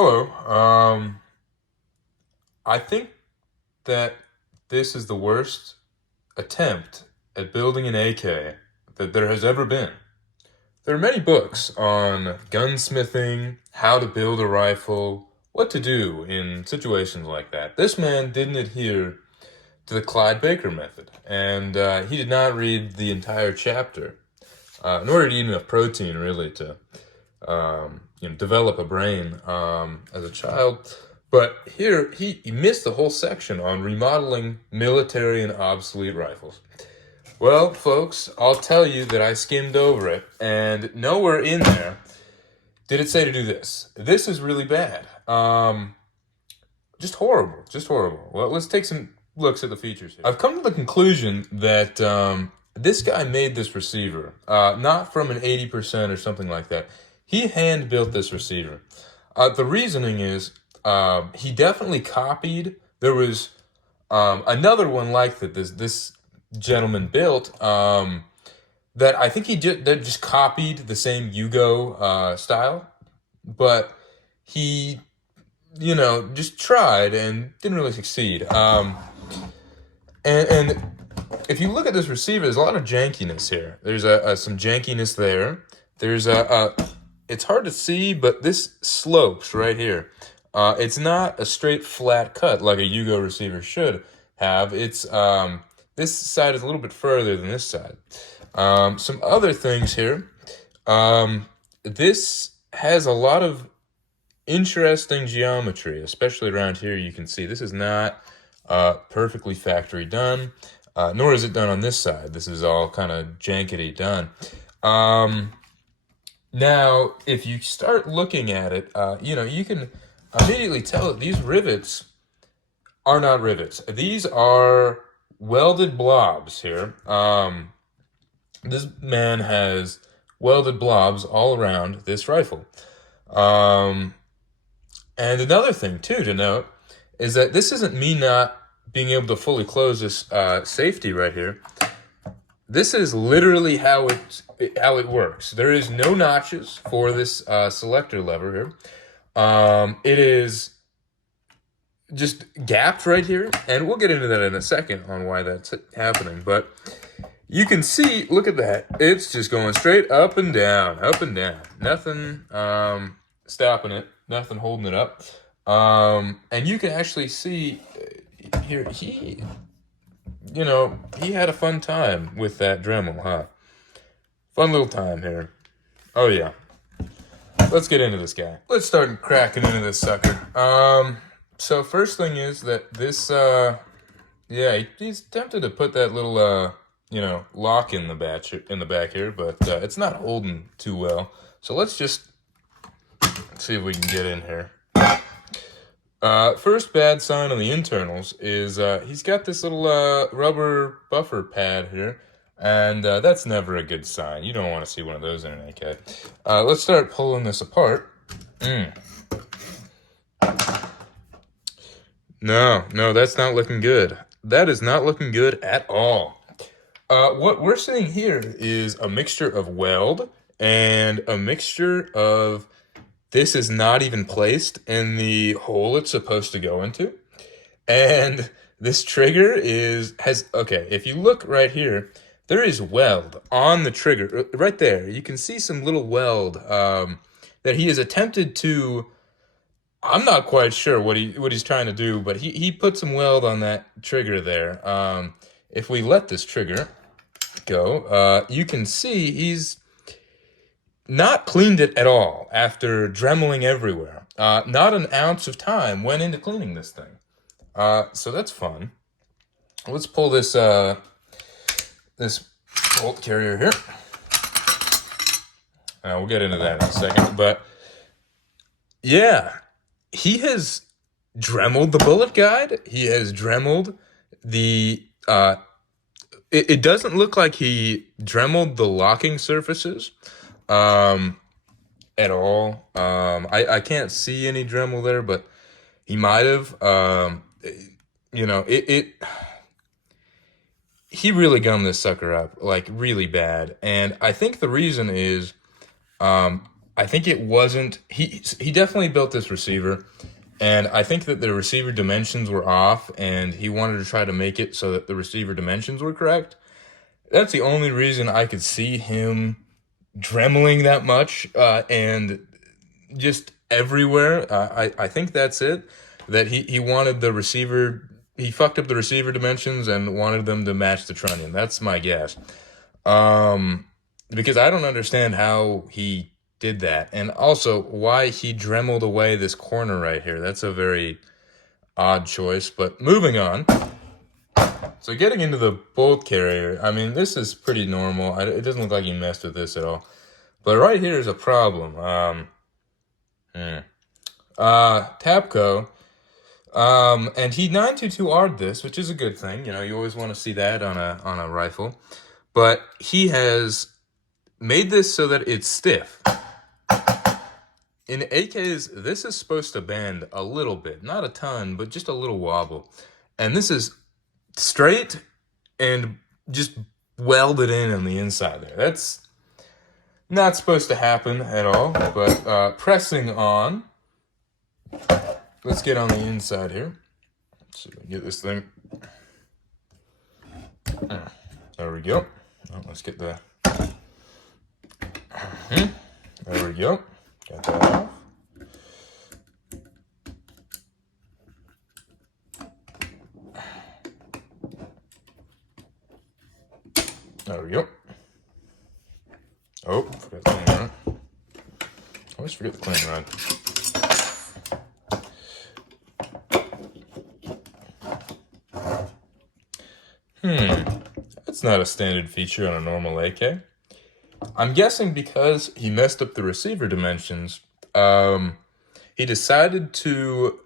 Hello. I think that this is the worst attempt at building an AK that there has ever been. There are many books on gunsmithing, how to build a rifle, what to do in situations like that. This man didn't adhere to the Clyde Baker method, and he did not read the entire chapter, nor did he eat enough protein really to develop a brain as a child. But here, he missed the whole section on remodeling military and obsolete rifles. Well, folks, I'll tell you that I skimmed over it, and nowhere in there did it say to do this. This is really bad. Just horrible. Just horrible. Well, let's take some looks at the features here. I've come to the conclusion that this guy made this receiver, not from an 80% or something like that. He hand-built this receiver. The reasoning is he definitely copied. There was another one like that this gentleman built that I think that just copied the same Yugo style, but he, just tried and didn't really succeed. And if you look at this receiver, there's a lot of jankiness here. There's some jankiness there. There's it's hard to see, but this slopes right here. It's not a straight flat cut like a Yugo receiver should have. It's this side is a little bit further than this side. Some other things here. This has a lot of interesting geometry, especially around here. You can see this is not perfectly factory done, nor is it done on this side. This is all kind of jankety done. Now, if you start looking at it, you can immediately tell that these rivets are not rivets. These are welded blobs here. This man has welded blobs all around this rifle. And another thing, too, to note is that this isn't me not being able to fully close this safety right here. This is literally how it works. There is no notches for this selector lever here. It is just gapped right here, and we'll get into that in a second on why that's happening. But you can see, look at that. It's just going straight up and down, up and down. Nothing stopping it, nothing holding it up. And you can actually see here, he had a fun time with that Dremel, huh? Fun little time here. Oh, yeah. Let's get into this guy. Let's start cracking into this sucker. So first thing is that this, he's tempted to put that little, lock in the back here, but it's not holding too well. So let's just see if we can get in here. First bad sign on the internals is he's got this little rubber buffer pad here, and that's never a good sign. You don't want to see one of those in an AK. Let's start pulling this apart. No, that's not looking good. That is not looking good at all. What we're seeing here is a mixture of weld and a mixture of this is not even placed in the hole it's supposed to go into. And this trigger okay, if you look right here, there is weld on the trigger, right there. You can see some little weld that he has attempted to, I'm not quite sure what he's trying to do, but he put some weld on that trigger there. If we let this trigger go, you can see he's not cleaned it at all after dremeling everywhere. Not an ounce of time went into cleaning this thing. So that's fun. Let's pull this this bolt carrier here. We'll get into that in a second. But yeah, he has dremeled the bullet guide. He has dremeled the it doesn't look like he dremeled the locking surfaces at all. I can't see any Dremel there, but he might have. He really gummed this sucker up, like, really bad. And I think the reason is, I think it wasn't. He definitely built this receiver, and I think that the receiver dimensions were off, and he wanted to try to make it so that the receiver dimensions were correct. That's the only reason I could see him dremeling that much, and just everywhere. I think that's it. That he wanted the receiver. He fucked up the receiver dimensions and wanted them to match the trunnion. That's my guess. Um, because I don't understand how he did that, and also why he dremeled away this corner right here. That's a very odd choice. But moving on. So getting into the bolt carrier, I mean, this is pretty normal. It doesn't look like he messed with this at all. But right here is a problem. Tapco, and he 922R'd this, which is a good thing. You know, you always want to see that on a rifle. But he has made this so that it's stiff. In AKs, this is supposed to bend a little bit, not a ton, but just a little wobble. And this is straight and just welded in on the inside there. That's not supposed to happen at all, but pressing on. Let's get on the inside here. Let's see if we can get this thing. There we go. Oh, let's get the... There we go. Got that off. There we go. Oh, forgot the clean rod. Always forget the clean rod. That's not a standard feature on a normal AK. I'm guessing because he messed up the receiver dimensions, he decided to...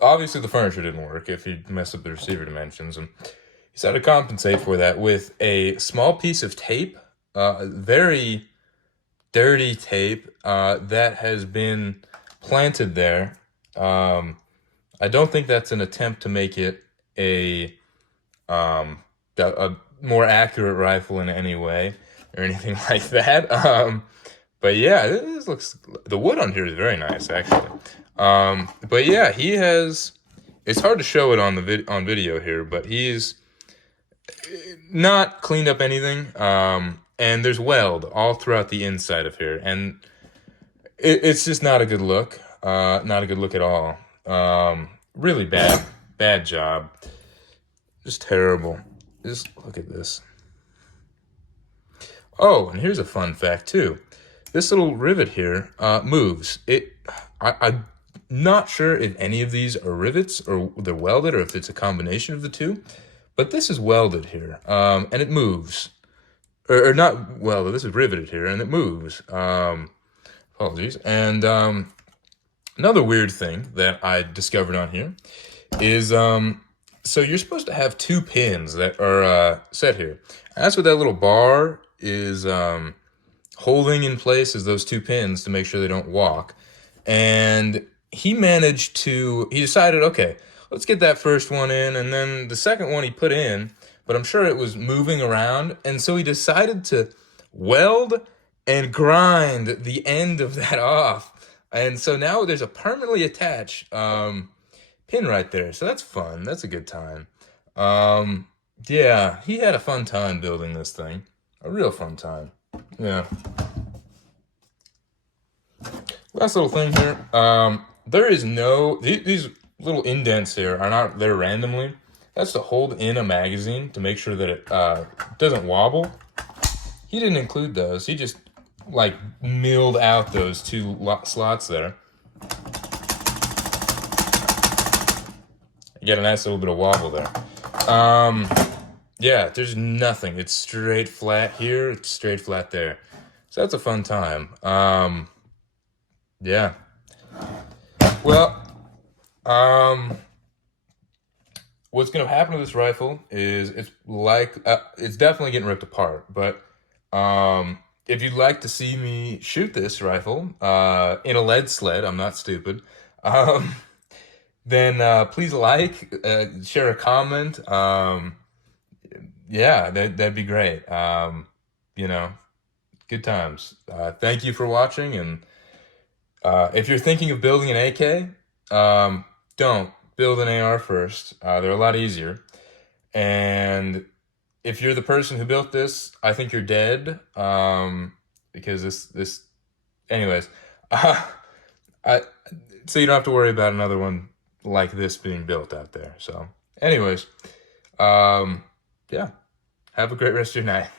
Obviously, the furniture didn't work if he messed up the receiver dimensions, and he decided to compensate for that with a small piece of tape, very dirty tape, that has been planted there. I don't think that's an attempt to make it a more accurate rifle in any way or anything like that. But yeah, this looks... The wood on here is very nice, actually. But yeah, he has... It's hard to show it on the on video here, but he's not cleaned up anything. And there's weld all throughout the inside of here, and it's just not a good look. Not a good look at all. Really bad job. Just terrible. Just look at this. Oh, and here's a fun fact too. This little rivet here moves. I'm not sure if any of these are rivets or they're welded or if it's a combination of the two, but this is welded here, and it moves. Or not welded, this is riveted here, and it moves. Apologies. And another weird thing that I discovered on here is, so you're supposed to have two pins that are set here. And that's what that little bar is holding in place, is those two pins to make sure they don't walk. And he decided, okay, let's get that first one in, and then the second one he put in, but I'm sure it was moving around, and so he decided to weld and grind the end of that off. And so now there's a permanently attached pin right there. So that's fun. That's a good time. Yeah, he had a fun time building this thing. A real fun time. Yeah. Last little thing here. There is no... These little indents here are not there randomly. That's to hold in a magazine to make sure that it doesn't wobble. He didn't include those. He just, like, milled out those two slots there. You get a nice little bit of wobble there. Yeah, there's nothing. It's straight flat here. It's straight flat there. So that's a fun time. Yeah. Well, what's going to happen to this rifle is it's definitely getting ripped apart. But if you'd like to see me shoot this rifle in a lead sled, I'm not stupid, then please share a comment. Yeah, that'd be great. You know, Good times. Thank you for watching, and if you're thinking of building an AK, don't build an AR first. They're a lot easier. And if you're the person who built this, I think you're dead. Because anyways, I so you don't have to worry about another one like this being built out there. So, anyways, yeah, have a great rest of your night.